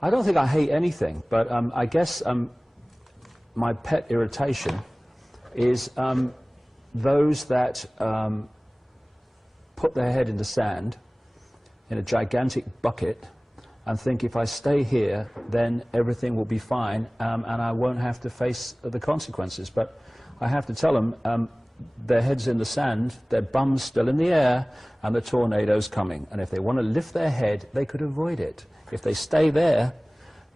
I don't think I hate anything, but I guess my pet irritation is those that put their head in the sand in a gigantic bucket and think if I stay here, then everything will be fine and I won't have to face the consequences. But I have to tell them their head's in the sand, their bum's still in the air, and the tornado's coming. And if they want to lift their head, they could avoid it. If they stay there,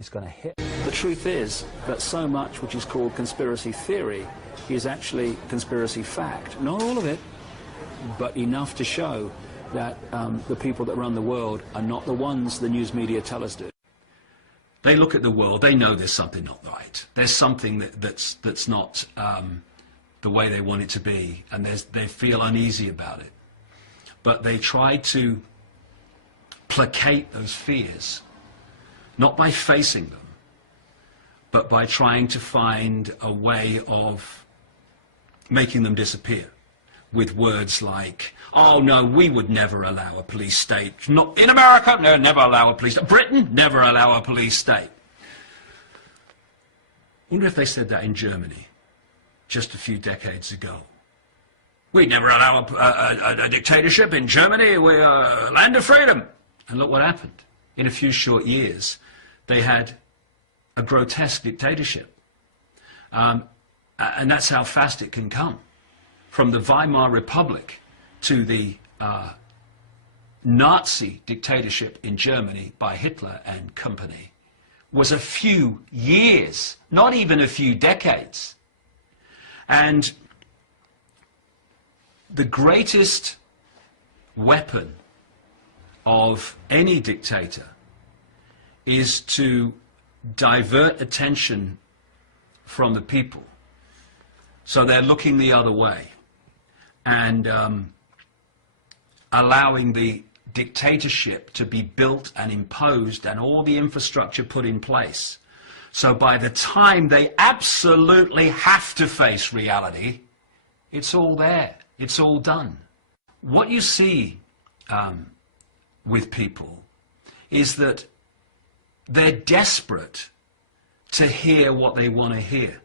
it's going to hit. The truth is that so much which is called conspiracy theory is actually conspiracy fact. Not all of it, but enough to show that the people that run the world are not the ones the news media tell us do. They look at the world, they know there's something not right. There's something that's not the way they want it to be, and they feel uneasy about it. But they try to placate those fears, not by facing them, but by trying to find a way of making them disappear with words like, oh no, we would never allow a police state. Not in America, no, never allow a police state. Britain, never allow a police state. I wonder if they said that in Germany just a few decades ago. We'd never allow a dictatorship in Germany. We're a land of freedom. And look what happened. In a few short years, they had a grotesque dictatorship. And that's how fast it can come. From the Weimar Republic to the Nazi dictatorship in Germany by Hitler and company was a few years, not even a few decades. And the greatest weapon of any dictator is to divert attention from the people. So they're looking the other way and allowing the dictatorship to be built and imposed and all the infrastructure put in place. So by the time they absolutely have to face reality, it's all there. It's all done. What you see with people is that they're desperate to hear what they want to hear.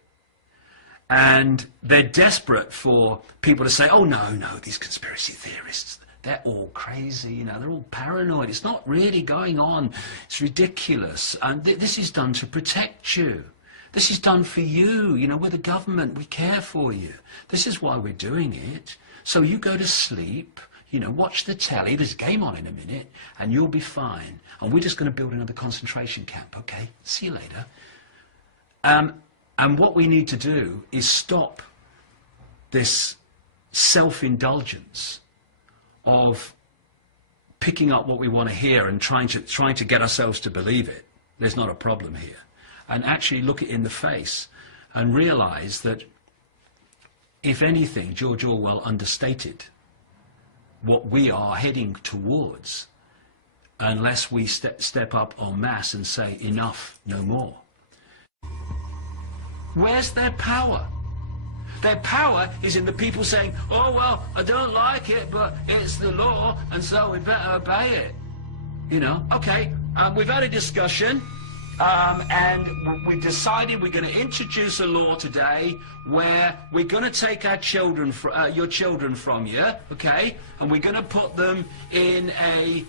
And they're desperate for people to say, oh, no, these conspiracy theorists, they're all crazy, you know, they're all paranoid. It's not really going on. It's ridiculous. And this is done to protect you. This is done for you. You know, we're the government. We care for you. This is why we're doing it. So you go to sleep, you know, watch the telly. There's a game on in a minute, and you'll be fine. And we're just going to build another concentration camp. Okay, see you later. And what we need to do is stop this self-indulgence of picking up what we want to hear and trying to get ourselves to believe it. There's not a problem here. And actually look it in the face and realize that, if anything, George Orwell understated what we are heading towards unless we step up en masse and say enough, no more. Where's their power? Their power is in the people saying, oh, well, I don't like it, but it's the law, and so we better obey it. You know, okay, we've had a discussion, and we've decided we're going to introduce a law today where we're going to take our children, your children from you, okay, and we're going to put them in a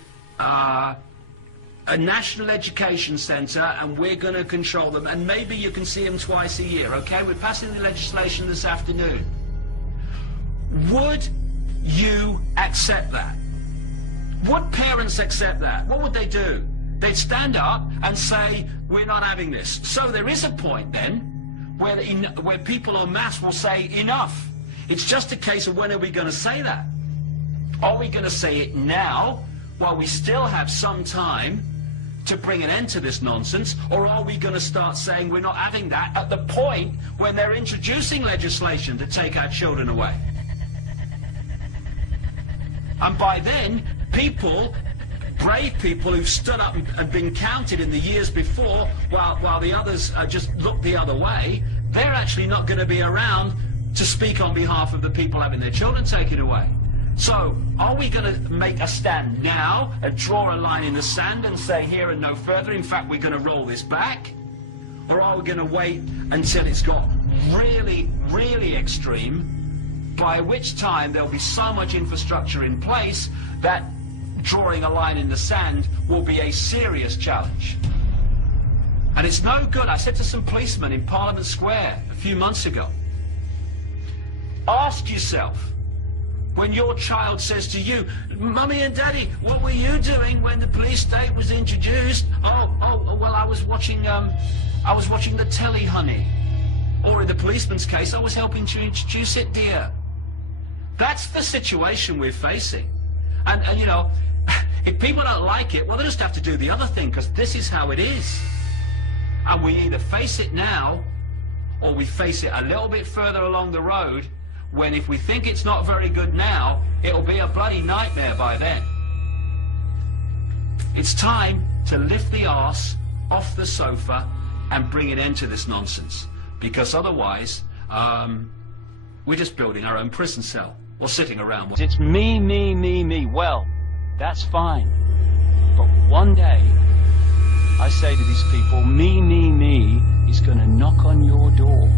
national education centre, and we're going to control them, and maybe you can see them twice a year, okay? We're passing the legislation this afternoon. Would you accept that? Would parents accept that? What would they do? They'd stand up and say, we're not having this. So there is a point then where people en masse will say enough. It's just a case of when are we going to say that? Are we going to say it now, while we still have some time to bring an end to this nonsense, or are we going to start saying we're not having that at the point when they're introducing legislation to take our children away? And by then, people, brave people who've stood up and been counted in the years before, while the others just look the other way, they're actually not going to be around to speak on behalf of the people having their children taken away. So, are we going to make a stand now and draw a line in the sand and say here and no further, in fact we're going to roll this back? Or are we going to wait until it's got really, really extreme, by which time there'll be so much infrastructure in place that drawing a line in the sand will be a serious challenge? And it's no good. I said to some policemen in Parliament Square a few months ago, ask yourself, when your child says to you, Mummy and Daddy, what were you doing when the police state was introduced? Oh, well, I was watching the telly, honey. Or in the policeman's case, I was helping to introduce it, dear. That's the situation we're facing. And you know, if people don't like it, well, they just have to do the other thing, because this is how it is. And we either face it now, or we face it a little bit further along the road, when if we think it's not very good now, it'll be a bloody nightmare by then. It's time to lift the arse off the sofa and bring an end to this nonsense, because otherwise we're just building our own prison cell or sitting around. It's me, me, me, me. Well, that's fine, but one day I say to these people, me, me, me is going to knock on your door,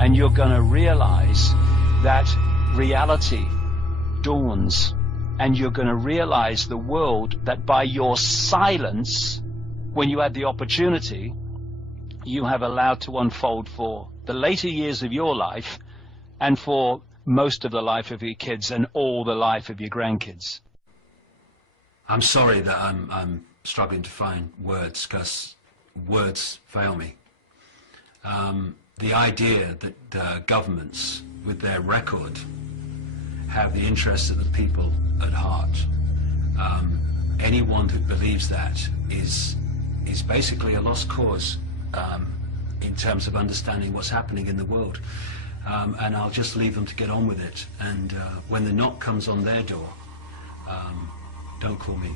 and you're going to realize that reality dawns, and you're going to realize the world that by your silence, when you had the opportunity, you have allowed to unfold for the later years of your life and for most of the life of your kids and all the life of your grandkids. I'm sorry that I'm struggling to find words, because words fail me. The idea that governments, with their record, have the interests of the people at heart. Anyone who believes that is basically a lost cause in terms of understanding what's happening in the world. And I'll just leave them to get on with it. And when the knock comes on their door, don't call me.